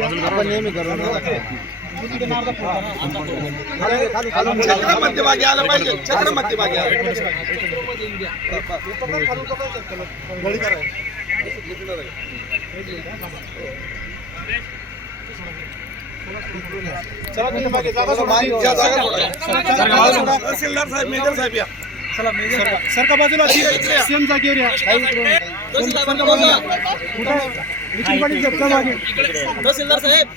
आपण नेहमी करू चक्र मध्यभागी आलं पाहिजे. चक्र मध्यभागी आलं तहसीलदार साहेब, मेजर साहेब या. सरका बाजूला सीएम जागेवर या. तहसीलदार साहेब,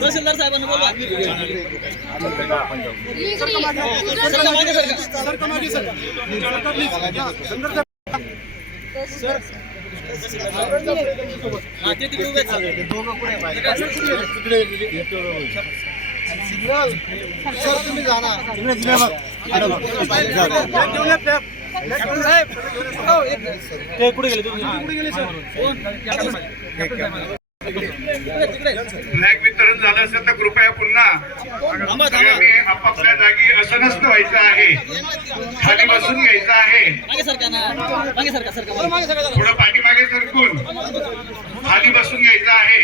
तहसीलदार साहेबांना बोलवा. ते तिकडे उभे सिग्नल सर तुम्ही जाणार ते कुठे गेले फ्लॅग वितरण झालं असेल तर कृपया पुन्हा आपापल्या जागी असं नसतं व्हायचं आहे. खाली बसून घ्यायचं आहे. थोडं पाठीमागे सरकून खाली बसून घ्यायचं आहे.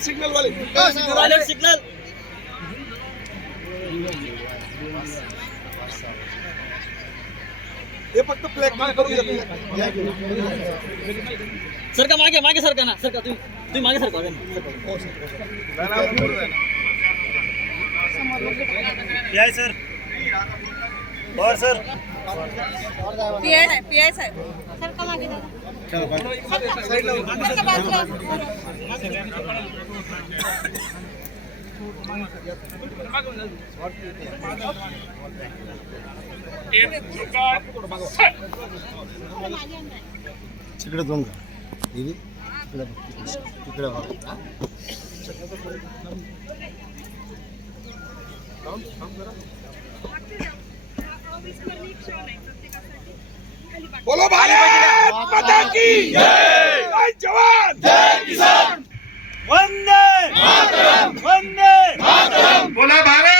सिग्नल सिग्नल हे फक्त फ्लॅग करून सरका मागे मागे सरका ना. सरका तुम्ही मागे सरका. सर बर सर पीआय साहेब सरका मागे तिकडे जाऊन का तिकडे बोलो भारत माता की जय. जवान जय किसान. वंदे मातरम. वंदे मातरम. बोला भारत